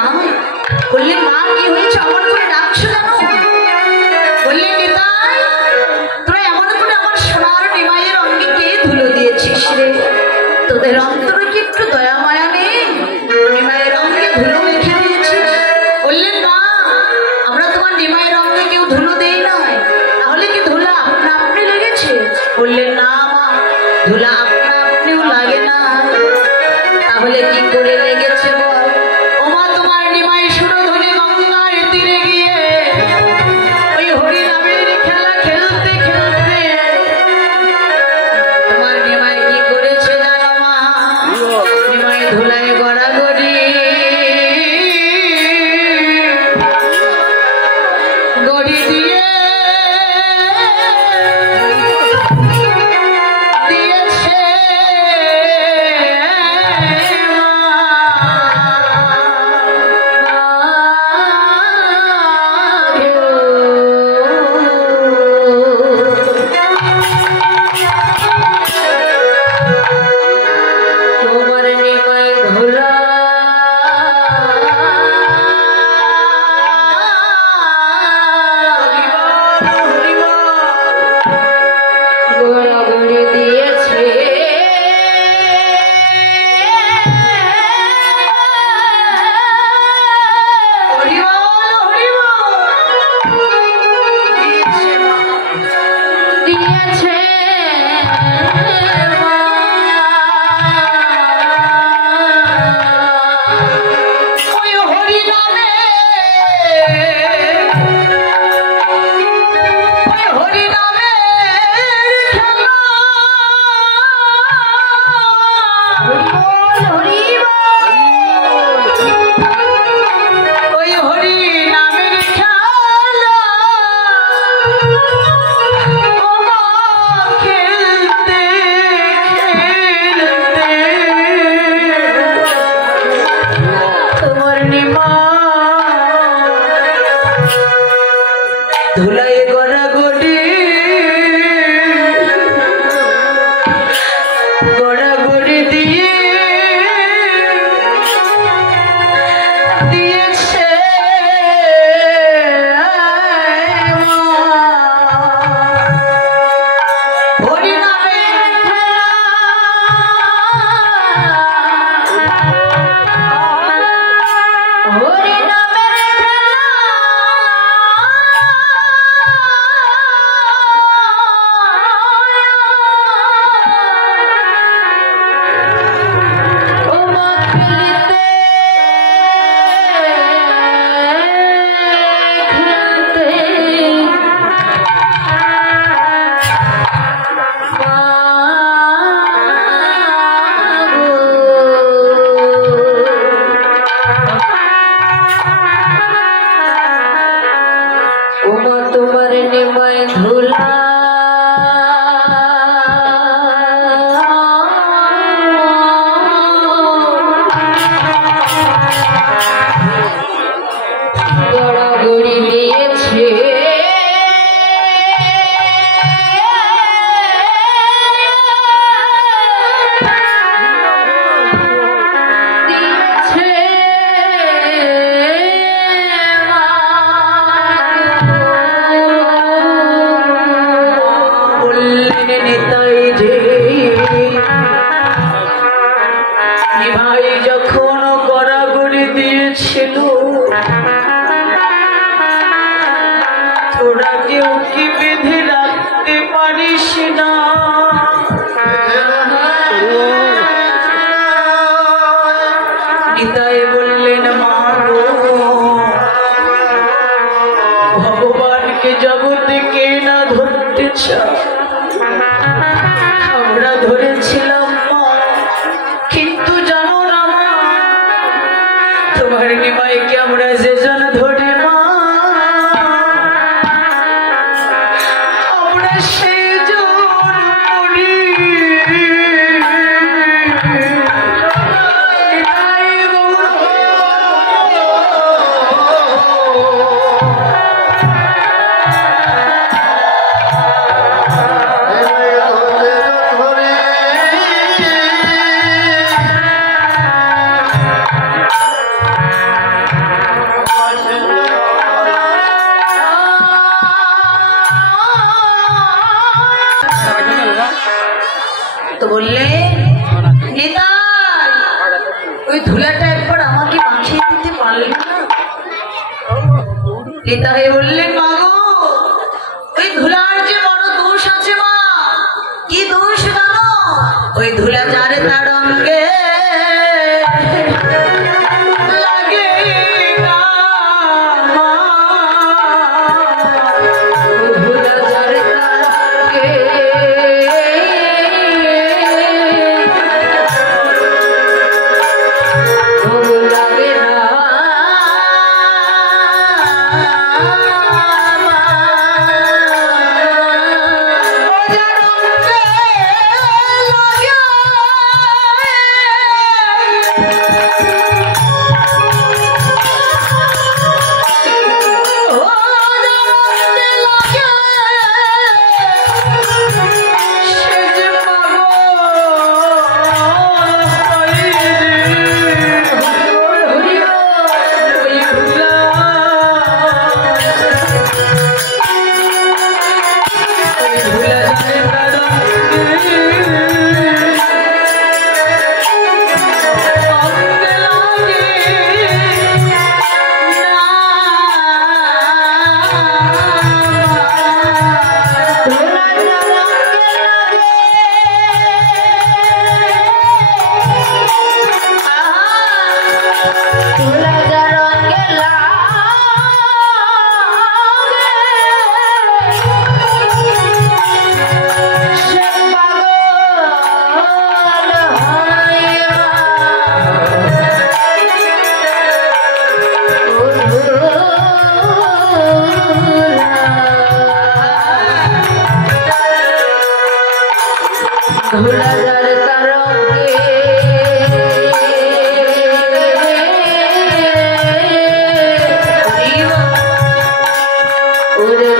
আয়। বললেন মা কি হয়েছে আমার করে ডাকছো জানো? বললেন নিতাই তোরা এমন করে আমার সোনার নিমাইয়ের অঙ্গে কে ধুলো দিয়েছিস রে? তোদের অন্তরে কি একটু দয়া মায়া নেই? নিমাইয়ের অঙ্গে ধুলো মেখে দিয়েছিস। বললেন মা আমরা তোমার নিমাইয়ের অঙ্গে কেউ ধুলো দেই নয়, তাহলে কি ধুলো আপনা আপনি লেগেছে? বললেন না মা ধুলা আপনা আপনিও লাগে না, তাহলে কি করে লেগেছে বল? ও মা তোমার নিমাই সুরধুনী গঙ্গার তীরে গিয়ে ওই হরি নামের খেলা খেলতে খেলতে তোমার নিমাই কি করেছে জানো মা? নিমাই ধুলায় গড়াগড়ি গড়ি দিয়ে ধুলাই গড়াগড়ি গড়াগড়ি দিয়ে দিয়েছে হরি নামের খেলা হরি নামের খেলা তোমার নিমাই ধুলা গড়াগড়ি দিয়েছে নিমাই যখন গড়াগড়ি দিয়েছিল তোরা কেউ কি বেঁধে রাখতে পারিস না? নিতাই বললেন মা গো ভগবানকে জগতে কে না ধরতে চায়, আমরা ধরেছিলাম মা, কিন্তু জানো না মা তোমার নিমাইকে আমরা যে জন ধরে মা আমরা সেই জন মরি। নিতাই বললেন মা গো, ওই ধুলার যে বড় দোষ আছে মা। কি দোষ জানো? ওই ধুলা যারে তার অঙ্গে লাগে না মা। ওই ধুলা যারে তার অঙ্গে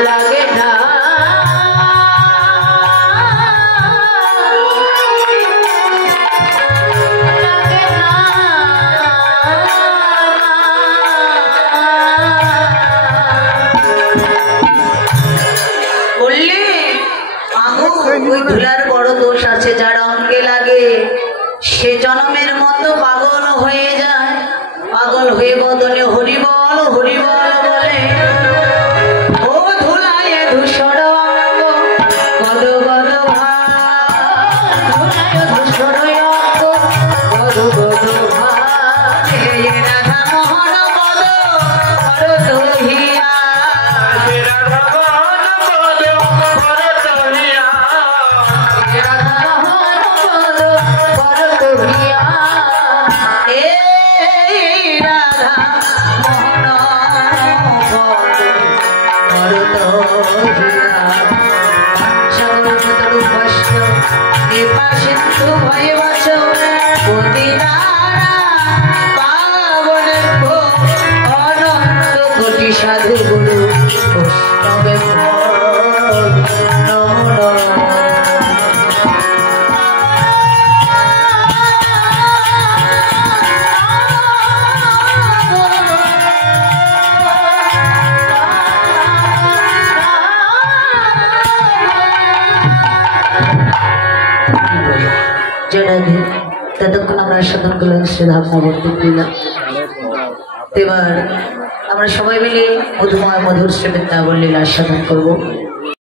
লাগে না। ধুলার বড় দোষ আছে, যার অঙ্গে লাগে সে জন্মের মতো পাগল হয়ে যায়। পাগল হয়ে বদলে হরিবল হরিবল বলে। ও ধুলায় ধূসর অঙ্গ গদ গদ ধুলায় ধূসর অঙ্গ গদ গদ রাধা মোহন পদ ভরত হিয়া। সাধু গুরু বৈষ্ণবে ততক্ষণ আমরা সাধন করলাম শ্রীধামবর্তী দিলাম। এবার আমরা সবাই মিলে মধুময় মধুর শ্রী বৃন্দাবন লীলা সাধন করবো।